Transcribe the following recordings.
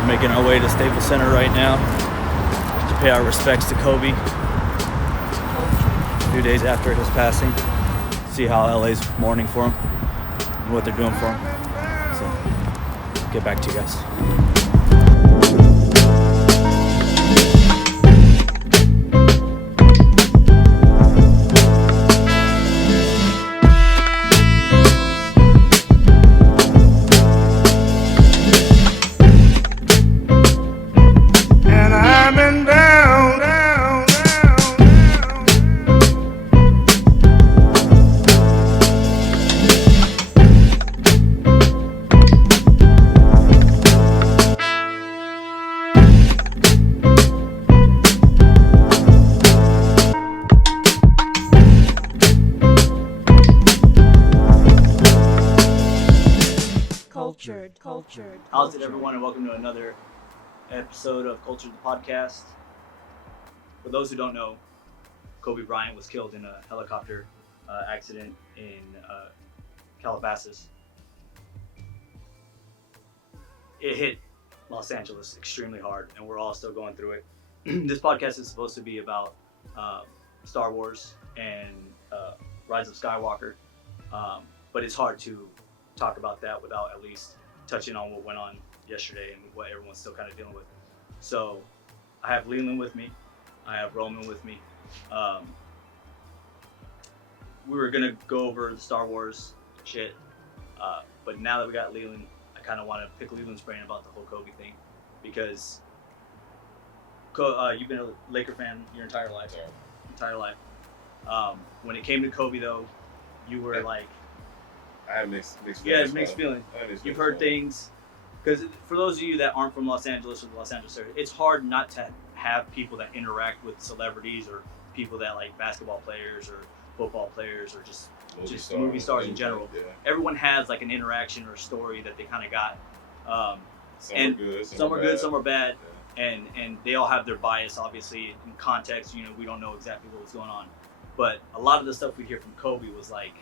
We're making our way to Staples Center right now to pay our respects to Kobe. A few days after his passing, see how LA's mourning for him and what they're doing for him. So, get back to you guys. Cultured. How's it, everyone, and welcome to another episode of Cultured, the podcast. For those who don't know, Kobe Bryant was killed in a helicopter accident in Calabasas. It hit Los Angeles extremely hard, and we're all still going through it. This podcast is supposed to be about Star Wars and Rise of Skywalker, but it's hard to talk about that without at least touching on what went on yesterday and what everyone's still kind of dealing with. So I have Leland with me. I have Roman with me. We were going to go over the Star Wars shit, but now that we got Leland, I kind of want to pick Leland's brain about the whole Kobe thing, because you've been a Laker fan your entire life. When it came to Kobe, though, you were like, I have mixed feelings. Yeah, mixed feelings. You've heard things, because for those of you that aren't from Los Angeles or the Los Angeles area, it's hard not to have people that interact with celebrities or people that like basketball players or football players or just movie stars in general. Yeah. Everyone has like an interaction or a story that they kind of got. Some are good, some are bad, yeah. and they all have their bias, obviously, in context. You know, we don't know exactly what was going on, but a lot of the stuff we hear from Kobe was like,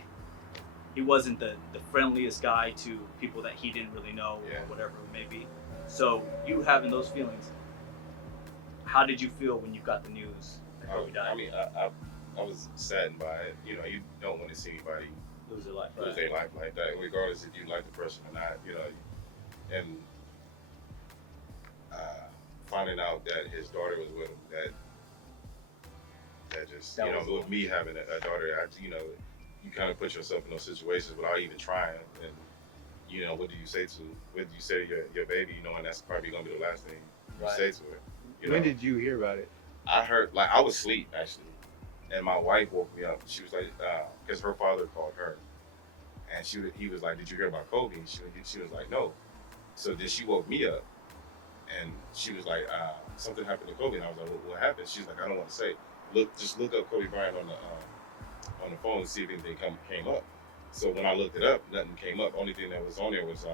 he wasn't the friendliest guy to people that he didn't really know, or whatever it may be. So you having those feelings, how did you feel when you got the news that Kobe died? I mean, I was saddened by it. You know, you don't want to see anybody lose their life like that, regardless if you like the person or not. You know, and finding out that his daughter was with him, that just, you know, with me having a daughter, you kind of put yourself in those situations without even trying. And, you know, what do you say to your baby, knowing that's probably going to be the last thing you say to her? When did you hear about it? I heard, like, I was asleep, actually. And my wife woke me up. She was like, because her father called her. And he was like, did you hear about Kobe? And she was like, no. So then she woke me up. And she was like, something happened to Kobe. And I was like, well, what happened? She's like, I don't want to say. Just look up Kobe Bryant on the phone and see if anything came up. So when I looked it up, nothing came up. Only thing that was on there was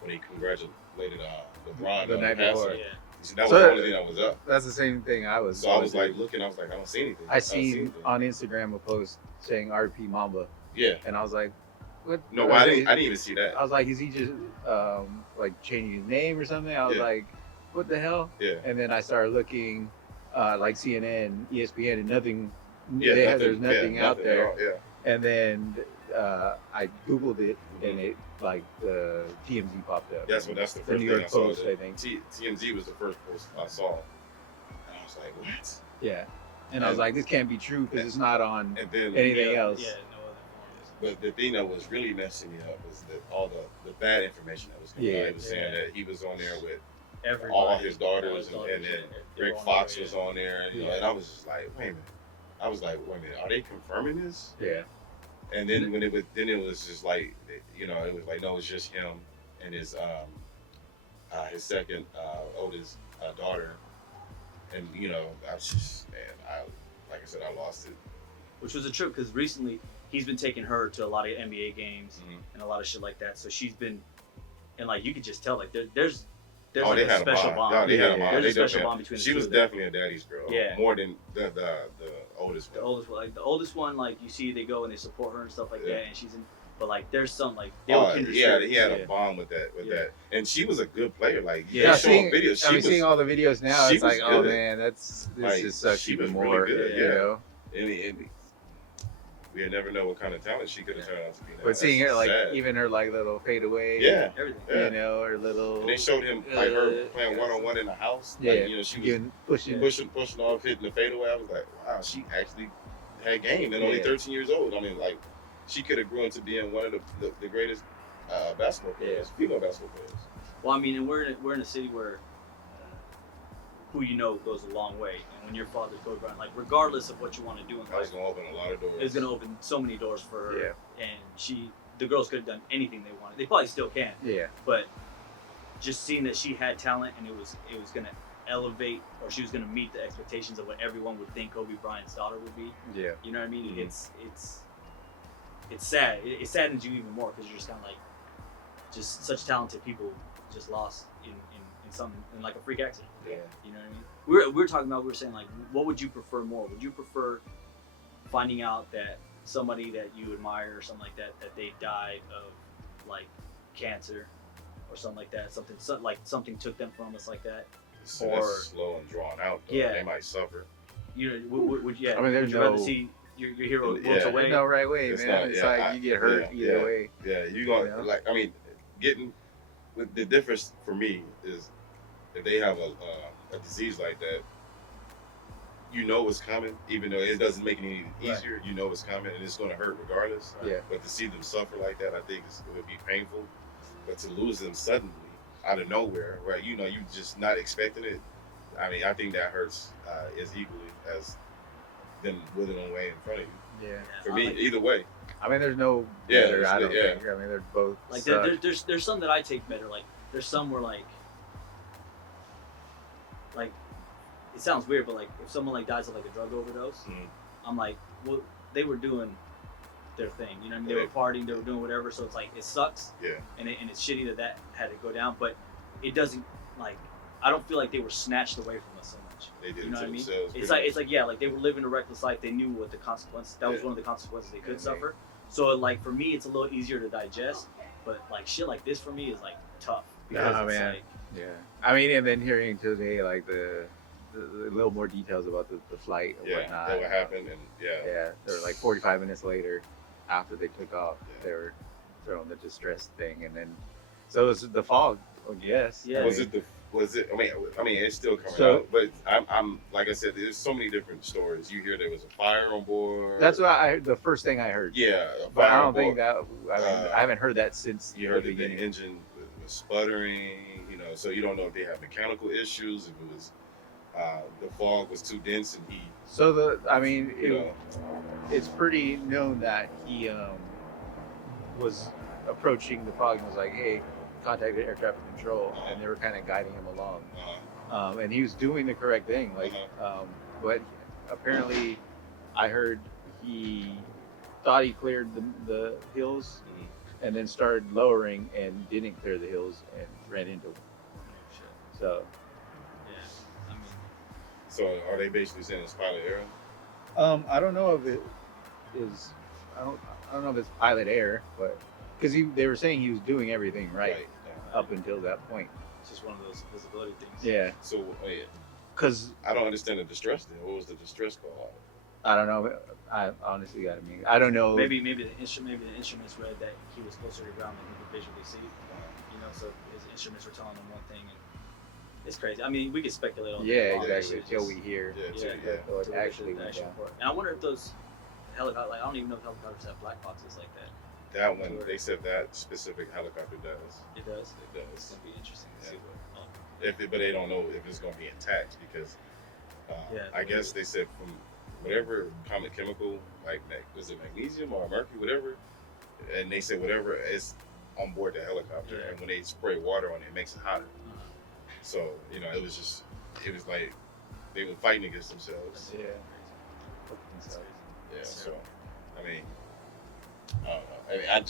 when he congratulated LeBron the night before. Yeah. That was the only thing that was up. That's the same thing I was. So I was like looking. I was like, I don't see anything. I seen on Instagram a post saying RP Mamba. Yeah. And I was like, what? No, I didn't even see that. I was like, is he just like changing his name or something? I was like, what the hell? Yeah. And then I started looking, like CNN, ESPN, and nothing. Yeah, there's nothing out there. Yeah. And then I Googled it, and it like the TMZ popped up. That's the first New thing York I saw. Post, I think. TMZ was the first post I saw, and I was like, what? Yeah. And I was like, this can't be true because it's not on and then, anything else. Yeah, no other forms. But the thing that was really messing me up was all the bad information that was coming out. It was saying that he was on there with all his daughters, and then Rick Fox was on there, you know, and I was just like, wait a minute. I was like, wait a minute, are they confirming this? Yeah. And then it was just like, you know, it was like, no, it's just him and his second oldest daughter. And, you know, I was just, man, like I said, I lost it. Which was a trip, because recently he's been taking her to a lot of NBA games and a lot of shit like that. So she's been, and like you could just tell, like there's like a special bond. No, they had a bond. There's a special bond between the two. She was definitely a daddy's girl. Yeah. More than the oldest one. The oldest one, like the oldest one, like you see they go and they support her and stuff like that, and she's in but like there's some like they were kindred yeah, spirits. he had a bond with that, and she was a good player. Like Yeah, they showing videos. I mean, seeing all the videos now, she it's like, was oh good. man, this Like, just sucks she even was more. really good, You know. and we never know what kind of talent she could have turned out to be. Now. But seeing her like sad. even her like little fadeaway, Everything. Yeah. you know, her little. And they showed him like her playing one-on-one in the house. Yeah, Like, you know, she was pushing off, hitting the fadeaway. I was like, wow, she actually had game and only 13 years old. I mean, like, she could have grown to being one of the greatest basketball players, female basketball players. Well, I mean, and we're in a city where who you know goes a long way, and when your father's Kobe Bryant, like regardless of what you want to do in That was life, gonna open a lot of doors. it's gonna open so many doors for her. Yeah. And the girls could have done anything they wanted. They probably still can. Yeah. But just seeing that she had talent and it was gonna elevate, or she was gonna meet the expectations of what everyone would think Kobe Bryant's daughter would be. Yeah. You know what I mean? Mhm. It's sad. It saddens you even more because you're just kind of like, just such talented people just lost in like a freak accident. Yeah. You know what I mean? We were saying like, what would you prefer more? Would you prefer finding out that somebody that you admire or something like that they died of like cancer or something like that, something took them from us like that? So or that's slow and drawn out. Though. Yeah. They might suffer. You know, would you? I mean, there's would you rather no- see your hero Yeah. worlds away? No right way, It's man. not- It's yeah, like you get hurt either way. Yeah, you gonna You know? like. I mean, getting with the difference for me is if they have a disease like that, you know it's coming, even though it doesn't make it any easier. You know it's coming, and it's gonna hurt regardless. Yeah. But to see them suffer like that, I think it would be painful. But to lose them suddenly out of nowhere, right? You know, you just not expecting it. I mean, I think that hurts as equally as them withering away in front of you. Yeah. For me, either way. I mean, there's no Yeah, better. I don't yeah. think. I mean, they're both. Like suck. there's some that I take better. Like there's some where like it sounds weird, but like if someone like dies of like a drug overdose, Mhm. I'm like, well, they were doing their thing. You know what I mean? They Right. were partying, they were doing whatever. So it's like it sucks. Yeah. And it's shitty that had to go down, but it doesn't like I don't feel like they were snatched away from us so much. They did You know it what to I mean? themselves. It's like yeah, like they were living a reckless life. They knew what the consequences. That was Yeah. one of the consequences they could Yeah, suffer. So like for me, it's a little easier to digest. But like shit like this for me is like tough because Nah, it's man. like Yeah. I mean, and then hearing today like the little more details about the flight and Yeah, whatnot. that would happen, and Yeah, they were like 45 minutes later, after they took off, Yeah. they were throwing the distress thing, and then so it was the fog. I guess. Yeah. Was it? I mean, it's still coming So- out. But I'm like I said, there's so many different stories. You hear there was a fire on board. That's what the first thing I heard. Yeah, a But I fire don't on think board. that. I mean, I haven't heard that since You the heard that the beginning. engine was sputtering. You know, so you don't know if they have mechanical issues. If it was the fog was too dense and he, So you know, it's pretty known that he was approaching the fog and was like, "Hey, contact air traffic control," and they were kind of guiding him along. And he was doing the correct thing. Like, but apparently, I heard he thought he cleared the hills, and then started lowering and didn't clear the hills and ran into him. So, yeah. I mean, So are they basically saying it's pilot error? I don't know if it is. I don't know if it's pilot error, but because they were saying he was doing everything right up until that point. it's just one of those visibility things. Yeah, So because I don't understand the distress then. What was the distress call? I don't know. I honestly, I don't know. Maybe the instruments read that he was closer to the ground than he could visually see. You know, so his instruments were telling him one thing, and it's crazy. I mean, we could speculate on. Yeah, all that exactly. shit, Until just- we hear. Yeah. What to actually the went actual down. part. And I wonder if those helicopters, like I don't even know if helicopters have black boxes like that. That one, they said that specific helicopter does. It does. It It's does. gonna be interesting to see what. But they don't know if it's going to be intact because Yeah, I guess they said from whatever common chemical, like was it magnesium or mercury, whatever, and they said whatever is on board the helicopter, Yeah. and when they spray water on it, it makes it hotter. Uh-huh. So it was like they were fighting against themselves. Yeah. That's crazy. Yeah. So I mean, I don't know. I mean,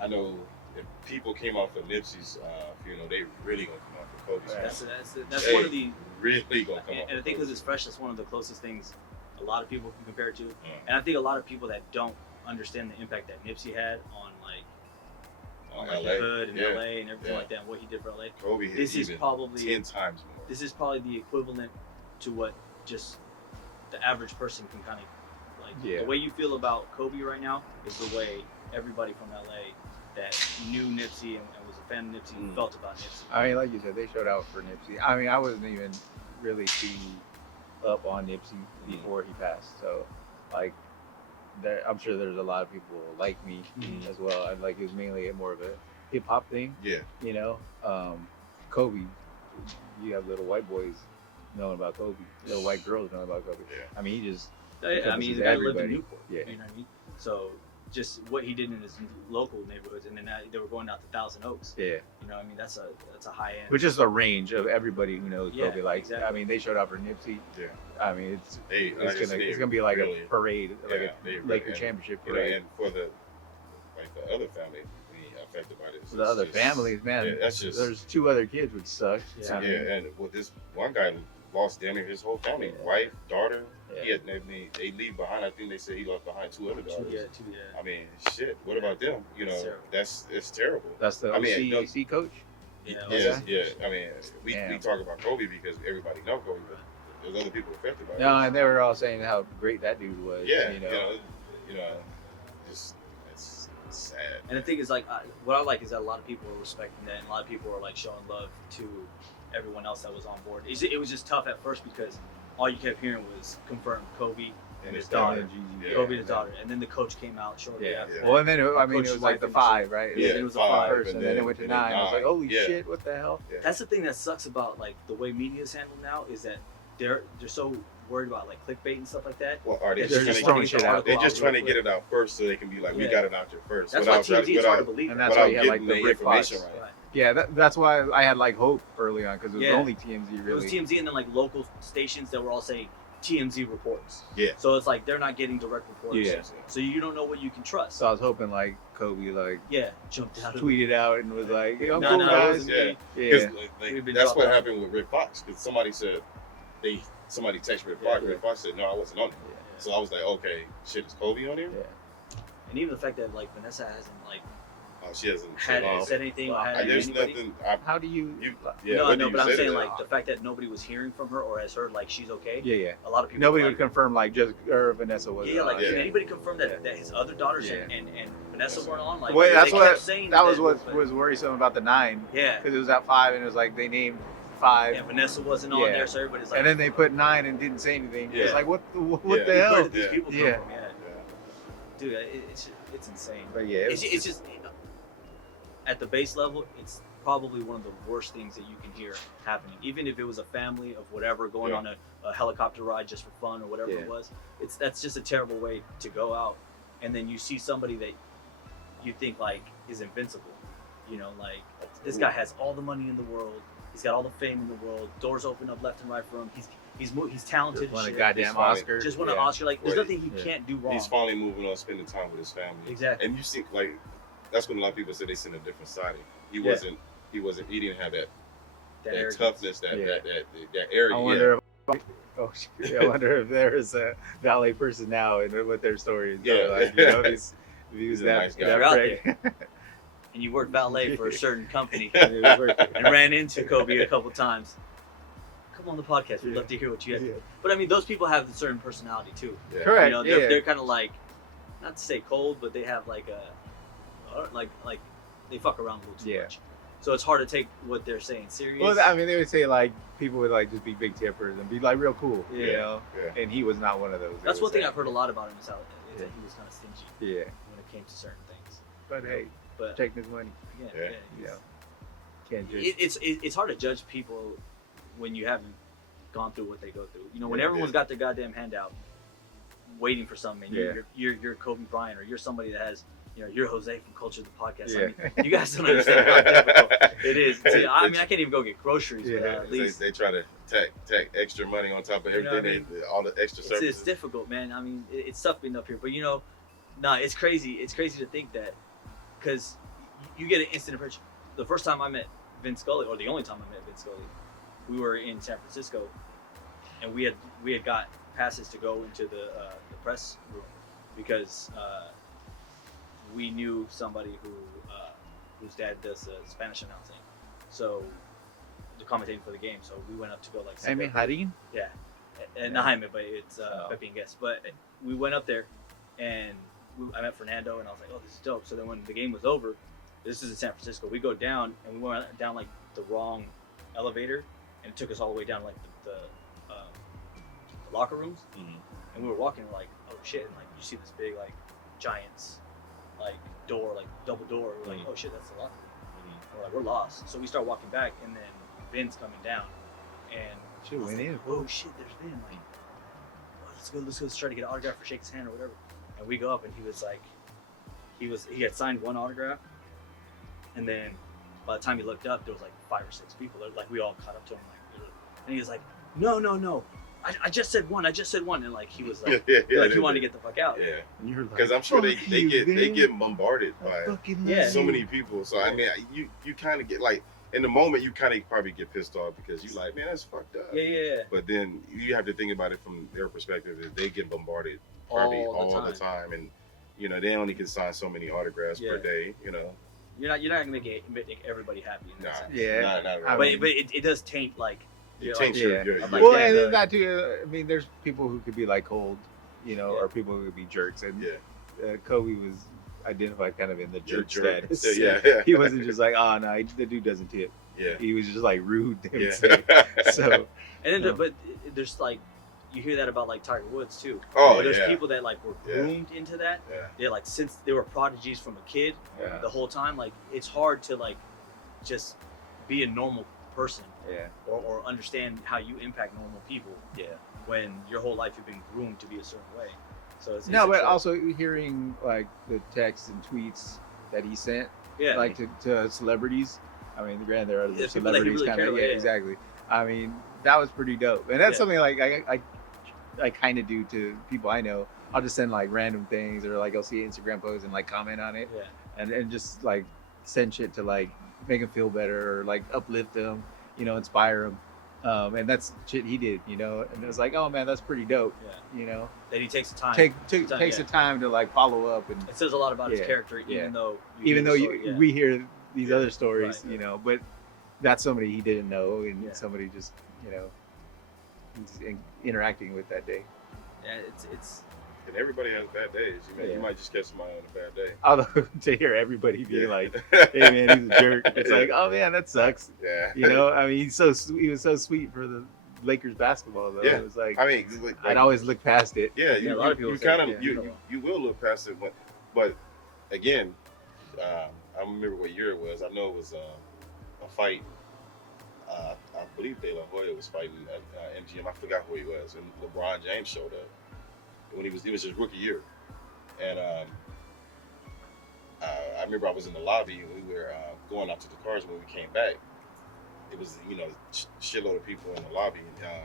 I know if people came off of Nipsey's funeral, they really gonna come off of Kobe's. That's They one of the. really gonna come off. And I think because it's fresh, that's one of the closest things a lot of people can compare it to. Mm. And I think a lot of people that don't understand the impact that Nipsey had on On like LA. the hood and Yeah. LA and everything Yeah. like that, and what he did for LA. Kobe hit This is even probably 10 times more. This is probably the equivalent to what just the average person can kind of like. Yeah. The way you feel about Kobe right now is the way everybody from LA that knew Nipsey and was a fan of Nipsey felt about Nipsey. I mean, like you said, they showed out for Nipsey. I mean, I wasn't even really too up on Nipsey before he passed. So, like, I'm sure there's a lot of people like me as well. And like, it was mainly more of a hip hop thing. Yeah. You know, Kobe. You have little white boys knowing about Kobe, little white girls knowing about Kobe. Yeah. I mean, he just. I mean, the guy lived in everybody. Newport. Yeah. You know what I mean? So just what he did in his local neighborhoods, and then they were going out to Thousand Oaks. Yeah. You know, I mean, that's a high end. Which is a range of everybody who knows Yeah, Kobe. Like, exactly. I mean, they showed out for Nipsey. Yeah. I mean, it's gonna be like really, a parade, like they a Laker really- championship You know, parade. and for the other family being affected by this. For the it's other just- families, man. Yeah, that's just There's 2 other kids would suck. Yeah. I mean, and with this one guy lost damn near his whole family, Yeah. wife, daughter. Yeah. He had they leave behind. I think they said he left behind 2 other daughters. Yeah. I mean, shit. What about them? You It's know, terrible. it's terrible. That's the I mean, OC coach. Yeah. Yeah, Okay. yeah. I mean, we Damn. talk about Kobe because everybody know Kobe, but there's other people affected by No, it. and they were all saying how great that dude was. Yeah, you know. just it's sad. And the thing is, like, what I like is that a lot of people are respecting that, and a lot of people are like showing love to everyone else that was on board. It was just tough at first because all you kept hearing was confirmed Kobe and his daughter, And Gigi, Yeah. Kobe and his daughter, and then the coach came out shortly Yeah. after. Well, and then I mean, Coach's it was like wife the and 5, right? Yeah, it was a 5, first, and then it went to 9. I was like, holy Yeah. shit, what the hell? Yeah. That's the thing that sucks about like the way media is handled now is that they're so worried about like clickbait and stuff like that. Well, are they They're just just trying throwing to shit out. They're just trying to real get quick. it out first so they can be like, we Yeah. got it out there first. That's why TMZ it's hard to believe. And that. that's why you without had like getting the the brick information box. right. Right. Yeah, that's why I had like hope early on because it was Yeah. only TMZ It was really. TMZ and then like local stations that were all saying TMZ reports. Yeah. So it's like they're not getting direct reports. Yeah. So you don't know what you can trust. So I was hoping like Kobe like Yeah, jumped out of tweeted out and was like, "Yo, I'm No, cool, no, it guys." wasn't Yeah. me. Because Yeah, We've been that's dropped what out. happened with Rick Fox. Because somebody said somebody texted Rick Fox. Yeah. Rick Fox said, no, I wasn't on it. Yeah. So I was like, okay, shit, is Kobe on here? yeah. And even the fact that like Vanessa hasn't like Oh, she hasn't had said said anything or had There's anybody. nothing. How do you? Yeah, no, what no, do but you I'm say saying to like that? the fact that nobody was hearing from her or has heard like she's okay. Yeah. A lot of people. Nobody like, would confirm like just or Vanessa was. Yeah, like Yeah. can anybody confirm that his other daughters Yeah. and Vanessa weren't on? Like Well, that's they what kept saying that was it what was worrisome about the 9 Yeah. because it was at 5 and it was like they named 5 Yeah, Vanessa wasn't on Yeah. there, so everybody's like, and then they put 9 and didn't say anything. Yeah. It's like what Yeah. the where hell? did these Yeah. people come Yeah. from? Yeah, dude, it's insane. But yeah, It's just at the base level, it's probably one of the worst things that you can hear happening. Even if it was a family of whatever going Yeah. on a helicopter ride just for fun or whatever Yeah. it was, that's just a terrible way to go out. And then you see somebody that you think like is invincible. You know, like this guy has all the money in the world. He's got all the fame in the world. Doors open up left and right for him. He's talented. just as won a shit. goddamn He's fine. Oscar. Just won an Yeah. Oscar. Like there's Well, nothing he yeah. can't do wrong. He's finally moving on, spending time with his family. Exactly. And you see, like, that's when a lot of people say they seen a different side of him. He Yeah. wasn't. He didn't have that arrogance. toughness, that Yeah. that I arrogance. wonder. Oh, shit. I wonder if there is a valet person now and what their story is. Yeah. Like, you know, if he was He's a that, nice guy. that You're out great. And you worked valet for a certain company It was worth and ran into Kobe a couple times. Come on the podcast. We'd Yeah. love to hear what you had to Yeah. do. But I mean, those people have a certain personality too. Yeah. Correct. You know, yeah. they're kind of like, not to say cold, but they have like like they fuck around a little too Yeah. much. So it's hard to take what they're saying serious. Well, I mean, they would say like people would like just be big tippers and be like real cool, you Yeah. know. Yeah. And he was not one of those. That's They one would thing say. I've heard a lot about him is that Yeah. he was kind of stingy Yeah, when it came to certain things. but hey, But taking his money, yeah, Yeah. he's- can't judge. it's hard to judge people when you haven't gone through what they go through. You know, when Yeah, everyone's yeah. got their goddamn handout, waiting for something, and you're Kobe Bryant, or you're somebody that has, you know, you're Jose from Culture the Podcast. Yeah. I mean, you guys don't understand how difficult it is. I mean, I can't even go get groceries, Yeah. but at least They try to tack extra money on top of You know what everything. I mean? All the extra it's services. difficult, man. I mean, it's tough being up here, but you know, it's crazy. It's crazy to think that because you get an instant impression. The first time I met Vince Scully, or the only time I met Vince Scully, we were in San Francisco, and we had got passes to go into the press room because we knew somebody whose dad does Spanish announcing, so the commentating for the game. So we went up to go like. I mean, Harin? Yeah, and not Jaime, but it's Pepe and Guest. But we went up there, and I met Fernando, and I was like, "Oh, this is dope." So then when the game was over, this is in San Francisco. We go down, and we went down like the wrong elevator, and it took us all the way down like the locker rooms. Mm-hmm. And we were walking, and we're like, "Oh shit!" And like you see this big like Giants like door, like double door. We're like, "Oh shit, that's the locker room." And we're like, "We're lost." So we start walking back, and then Vin's coming down, and Shit, went in. "Whoa, shit! There's Vin!" Like, oh, let's go try to get an autograph or shake his hand or whatever. And we go up, and he was like, he had signed one autograph, and then by the time he looked up, there was like 5 or 6 people. Like we all caught up to him, like, and he was like, "No, I just said one, and like he was like, like he wanted to get the fuck out. Yeah, And you're like, because I'm sure they man. get bombarded by Yeah. so many people. So I mean, you kind of get like in the moment you kind of probably get pissed off because you like, man, that's fucked up. Yeah. But then you have to think about it from their perspective that they get bombarded probably all the time, and you know they only can sign so many autographs per day. You know, you're not gonna make everybody happy in that sense. Yeah. not really. But it does taint like. It know, taints like, your I'm Well, like, and yeah, then that too. I mean, there's people who could be like cold, you know, Yeah. or people who could be jerks. And yeah. Kobe was identified kind of in the jerk jerk. status. Yeah. He wasn't just like, oh no, the dude doesn't tip. Yeah. He was just like rude. Yeah. So, and then but there's like you hear that about like Tiger Woods too. Oh, There's yeah. people that like were groomed into that. Yeah. They're like since they were prodigies from a kid yeah. the whole time. Like it's hard to like just be a normal person Yeah. or understand how you impact normal people Yeah. when your whole life you've been groomed to be a certain way. So it's No, but a- also hearing like the texts and tweets that he sent, yeah, like to celebrities. I mean, granted, there are other Yeah, people that he celebrities really kind of. cared about, Yeah, yeah. exactly. I mean, that was pretty dope, and that's Yeah. something like I kind of do to people I know. I'll just send like random things, or like I'll see an Instagram post and like comment on it, yeah. and just like send shit to like make them feel better or like uplift them, you know, inspire them. And that's shit he did, you know. And it was like, oh man, that's pretty dope, Yeah. you know. That he takes the time. Takes the time to like follow up, and It says a lot about his Yeah, character, yeah. even though we hear these other stories, Right. you know, but that's somebody he didn't know, and Yeah. somebody just, you know, he's interacting with that day. yeah, it's And everybody has bad days. You might just catch somebody on a bad day. Although to hear everybody be like, "Hey man, he's a jerk," it's like, "Oh man, that sucks." Yeah. You know, I mean, he was so sweet for the Lakers basketball though. Yeah. It was like, I mean, like, I'd always look past it. yeah, Yeah, a lot of people you say, kind of yeah, you will look past it, but again, I don't remember what year it was. I know it was a fight. I believe De La Hoya was fighting at MGM. I forgot who he was, and LeBron James showed up when it was his rookie year, and I remember I was in the lobby and we were going out to the cars. When we came back, it was shitload of people in the lobby, and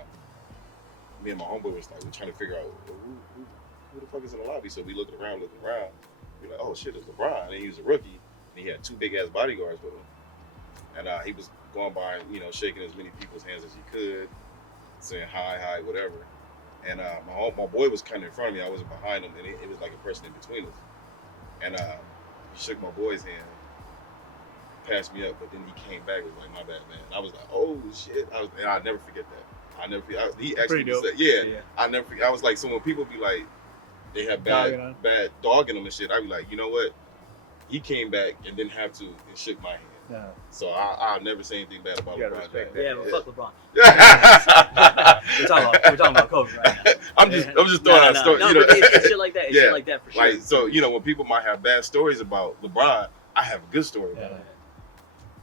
me and my homeboy was like, we're trying to figure out who the fuck is in the lobby. So we looking around. We're like, oh shit, it's LeBron, and he was a rookie, and he had 2 big ass bodyguards with him, and he was going by, shaking as many people's hands as he could, saying hi, whatever. And my boy was kind of in front of me. I wasn't behind him, and it was like a person in between us. And he shook my boy's hand, passed me up, but then he came back and was like, my bad, man. And I was like, oh shit. And I'll never forget that. He actually Pretty dope. said, yeah. I never forget. I was like, so when people be like, they have bad dogging them and shit, I be like, you know what? He came back and didn't have to and shook my hand. No. So I'll never say anything bad about You gotta LeBron respect James. yeah, well, fuck LeBron. Yeah. We're talking about Kobe right now. I'm just throwing out stories. No, but it's shit like that. It's shit like that for sure. Like, so, when people might have bad stories about LeBron, I have a good story about him.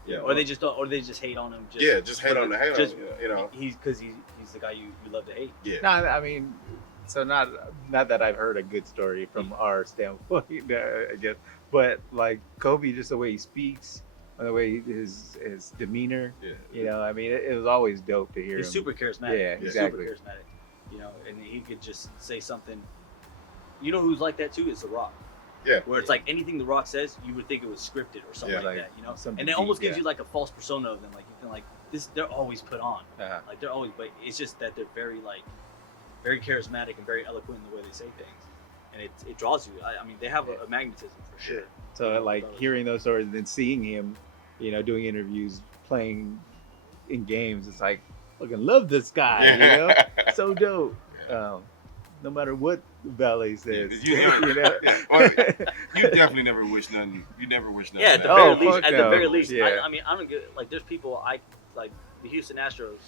Yeah. Or they just don't, or they just hate on him. Just hate on him, He's because he's the guy you love to hate. Yeah. No, I mean, so not that I've heard a good story from our standpoint, I guess, but like Kobe, just the way he speaks, the way his demeanor, I mean, it was always dope to hear He's him. super charismatic. Yeah, He's exactly. super charismatic. And he could just say something. You know who's like that too? Is The Rock. Yeah. Where it's like anything The Rock says, you would think it was scripted or something like that. And it almost gives you like a false persona of them. Like you think like this, they're always put on. Uh-huh. Like they're always, but it's just that they're very charismatic and very eloquent in the way they say things. and it draws you. I mean, they have a magnetism for sure. So like hearing those stories and then seeing him, you know, doing interviews, playing in games, it's like, fucking love this guy, you know, so dope. No matter what Valet says, you definitely never wish nothing. You never wish nothing. Yeah, at the bad. very least. At the very least. Yeah. I mean, I don't get like there's people like the Houston Astros,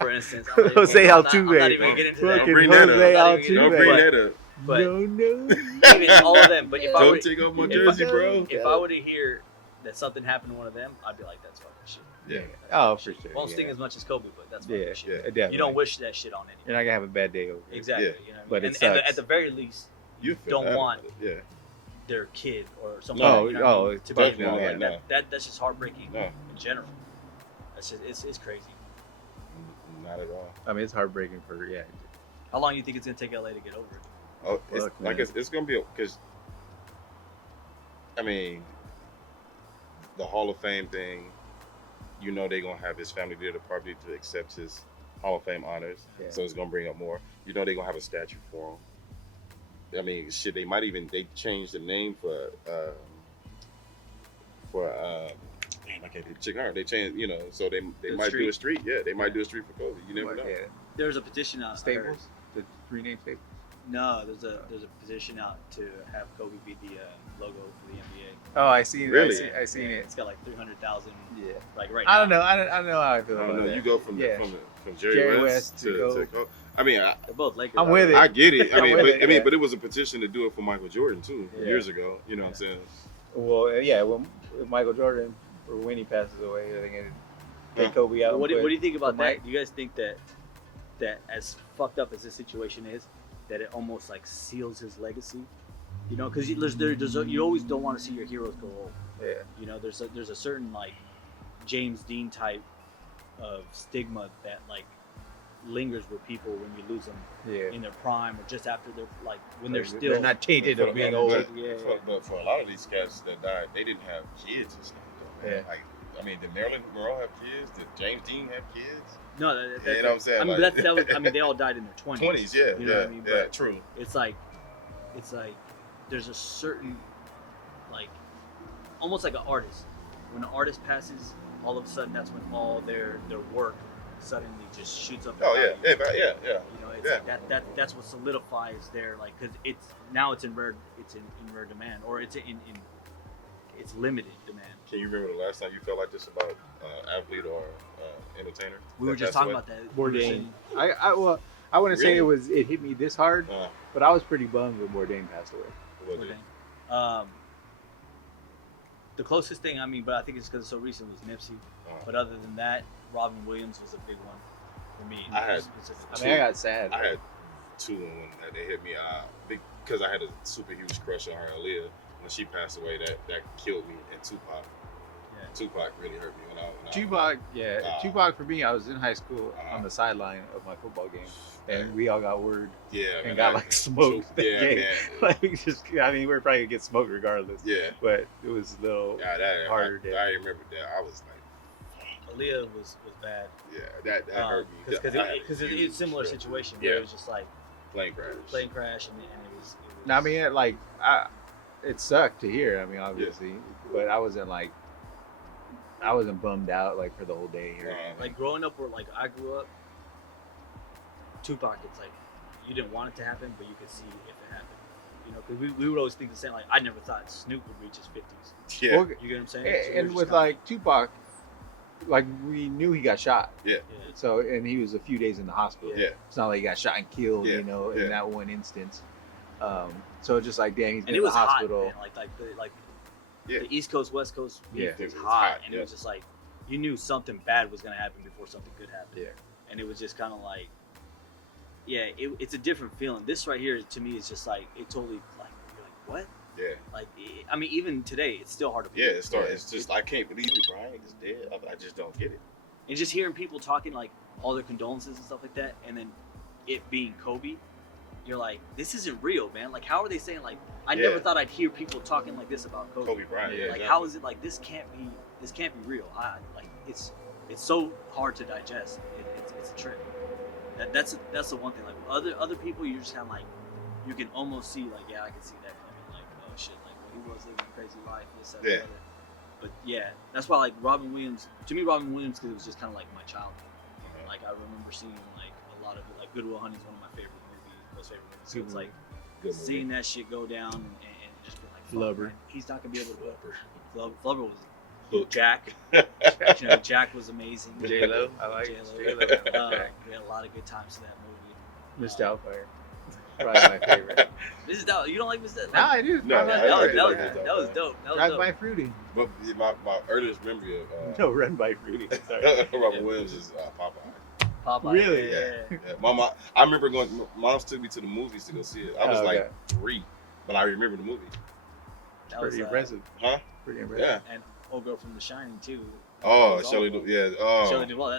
for instance. Jose I'm not Altuve. even gonna get into that. Don't bring that Jose up. Altuve. Don't bring that up. But No. even all of them. But if I Don't would, take off my jersey, bro. if I were to hear that something happened to one of them, I'd be like, that's fucking shit. Yeah. Oh, for sure. Won't sting as much as Kobe, but that's fucking shit. Yeah, definitely. You don't wish that shit on anyone. You're not gonna have a bad day over it. Exactly. Yeah. You know what I mean? But it and sucks. at the very least, You don't want Yeah. their kid or something. No, you know what I mean, to be definitely involved. not, no. That's just heartbreaking No. in general. That's just it's crazy. Not at all. I mean, it's heartbreaking for How long do you think it's gonna take LA to get over it? Oh, it's Fuck, like man. it's gonna be because I mean the Hall of Fame thing. You know they're gonna have his family there to probably to accept his Hall of Fame honors. Yeah. So it's gonna bring up more. You know they're gonna have a statue for him. I mean, shit. They might even changed the name for damn, I can't think. Chick Hearn. They changed. You know, so they The might street. do a street. Yeah, they might do a street for Kobe. You never know. Yeah. There's a petition out. I heard. Staples, the rename Staples. No, there's a petition out to have Kobe be the logo for the NBA. Oh, I see. Really? I seen it. It's got like 300,000. Yeah. Like right now. I don't know. I don't know how I feel I about don't know. that. You go from Yeah. from Jerry, Jerry West, West to to Kobe. I mean, They're both Lakers. I'm with it. I get it. I'm with it, yeah. But it was a petition to do it for Michael Jordan too Yeah. years ago. You know what I'm saying? Well, yeah. When Michael Jordan or when he passes away, I think it take Kobe out. What do you think about for Mike? that? Do you guys think that as fucked up as this situation is, that it almost like seals his legacy? You know, because you always don't want to see your heroes go old. Yeah. You know, there's a certain like James Dean type of stigma that like lingers with people when you lose them Yeah. in their prime or just after they're like when they're still They're not tainted of being old. But for a lot of these cats that died, they didn't have kids and stuff. Though, man. Yeah. Like, I mean, did Marilyn Monroe have kids? Did James Dean have kids? No, You know what I'm saying? I mean, Like- that was, I mean, they all died in their 20s. 20s, yeah, You know yeah, what I mean? yeah, But true. it's like there's a certain like almost like an artist. When an artist passes, all of a sudden that's when all their work suddenly just shoots up. in Oh yeah, value. yeah. You know, it's Yeah. like that's what solidifies their like because it's in rare demand or it's limited demand. Can you remember the last time you felt like this about athlete or entertainer? We were that just passed talking away? about that. Bourdain. I wouldn't say Really? it hit me this hard, but I was pretty bummed when Bourdain passed away. What was it? The closest thing, I mean, but I think it's because it's so recent, was Nipsey. But other than that, Robin Williams was a big one for me. I had- specifically. I mean, I got sad. I had two of them that they hit me because I had a super huge crush on her, Aaliyah. When she passed away, that killed me. And Tupac. Yeah. Tupac really hurt me when I Tupac, yeah. Uh, Tupac for me, I was in high school on the sideline of my football game, and we all got word yeah, and man, got like smoked that Yeah, game. man. Like we just, I mean, we were probably gonna get smoked regardless. Yeah. But it was a little Yeah, harder. I remember that. I was like, Aaliyah was bad. yeah, that hurt me. Because it's a similar situation where Yeah. it was just like Plane crash. plane crash and it was No, I mean, it sucked to hear. I mean, obviously, but I wasn't bummed out like for the whole day here. like growing up where like I grew up, Tupac, it's like you didn't want it to happen, but you could see if it happened. You know, because we would always think the same. Like I never thought Snoop would reach his 50s. Yeah. Well, You get what I'm saying? So we were and just with kinda- like Tupac, like we knew he got shot. Yeah. So and he was a few days in the hospital. Yeah. It's not like he got shot and killed, Yeah. you know, Yeah. in that one instance. So just like damn, he's and been it in the was hot, hospital. man. Like Yeah. the East Coast West Coast beef Yeah. was It was hot, hot, and yeah. it was just like you knew something bad was gonna happen before something good happened. Yeah. And it was just kind of like, yeah, it's a different feeling. This right here to me is just like it totally like you're like what? Yeah. Like I mean even today it's still hard to Yeah. believe. It's just I can't believe it. Bryant is dead. I just don't get it. And just hearing people talking like all their condolences and stuff like that, and then it being Kobe, you're like, this isn't real, man. Like, how are they saying like? I Yeah. never thought I'd hear people talking like this about Kobe. Kobe Bryant. Yeah. Like, exactly. how is it like this can't be real? Like, it's so hard to digest. It's a trip. That's the one thing. Like other people, you're just kind of like, you can almost see like, yeah, I can see that coming. Like, oh shit, like he was living a crazy life, this, that, Yeah. the other. But yeah, that's why like Robin Williams. To me, Robin Williams, because it was just kind of like my childhood. Like I remember seeing like a lot of it. Like Good Will Hunting is one of my favorite movies, most favorite movies. So it's like Good seeing movie. that shit go down and just being like, fuck, Flubber. man, he's not gonna be able to. Flubber. Flubber was Hook. Jack. Jack was amazing. J Lo, I like J-Lo. J Lo. We had a lot of good times to that movie. Miss Doubtfire, probably my favorite. Mrs. Doubtfire, you don't like Mrs. Doubtfire? No, I do. No, Probably my I that, was, favorite. that, was, like that was dope. That was Drive dope. by Fruity. But my earliest memory of No, Run by Fruity. Sorry. Robin Williams is Popeye. Popeye. Really? Yeah. Mama, I remember going. Mom took me to the movies to go see it. I was Oh, like okay. 3, but I remember the movie. That was, Pretty impressive. Huh? Pretty impressive. Yeah. And old girl from The Shining too. Oh, was Shelley. awful. Yeah. Oh. Shelley Duvall.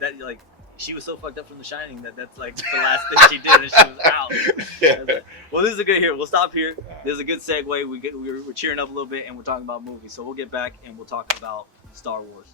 That she was so fucked up from The Shining that's like the last thing she did and she was out. Yeah. Like, well, this is a good here. We'll stop here. This is a good segue. We're cheering up a little bit and we're talking about movies. So we'll get back and we'll talk about Star Wars.